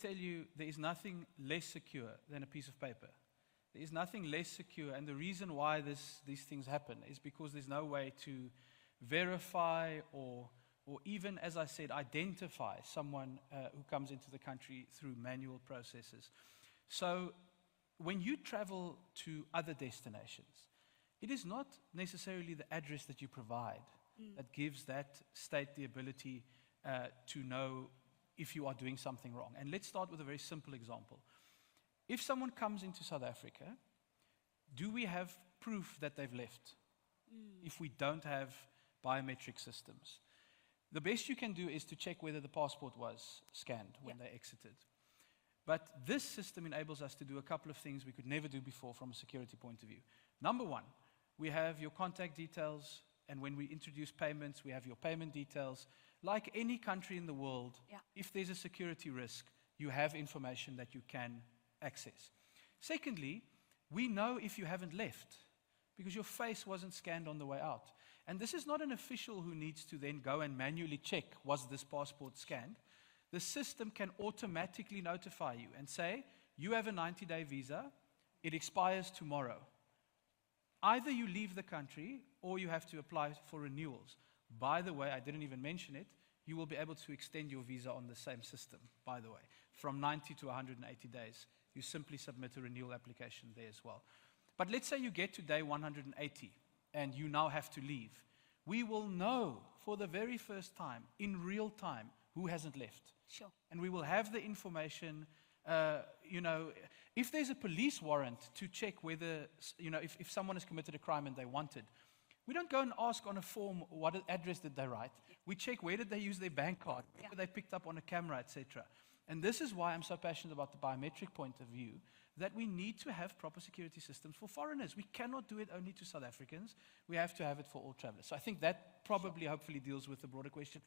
tell you there is nothing less secure than a piece of paper. There is nothing less secure, and the reason why these things happen is because there's no way to verify or even, as I said, identify someone who comes into the country through manual processes. So when you travel to other destinations, it is not necessarily the address that you provide that gives that state the ability to know if you are doing something wrong. And let's start with a very simple example. If someone comes into South Africa, do we have proof that they've left if we don't have biometric systems? The best you can do is to check whether the passport was scanned when they exited. But this system enables us to do a couple of things we could never do before from a security point of view. Number one, we have your contact details, and when we introduce payments, we have your payment details. Like any country in the world, if there's a security risk, you have information that you can access. Secondly, we know if you haven't left because your face wasn't scanned on the way out. And this is not an official who needs to then go and manually check, was this passport scanned? The system can automatically notify you and say, you have a 90-day visa, it expires tomorrow. Either you leave the country or you have to apply for renewals. By the way, I didn't even mention it, you will be able to extend your visa on the same system, by the way, from 90 to 180 days. You simply submit a renewal application there as well. But let's say you get to day 180 and you now have to leave. We will know for the very first time, in real time, who hasn't left. Sure. And we will have the information, if there's a police warrant to check whether, if someone has committed a crime and they want it, we don't go and ask on a form what address did they write. We check where did they use their bank card, where they picked up on a camera, etc. And this is why I'm so passionate about the biometric point of view, that we need to have proper security systems for foreigners. We cannot do it only to South Africans. We have to have it for all travelers. So I think that probably, hopefully, deals with the broader question.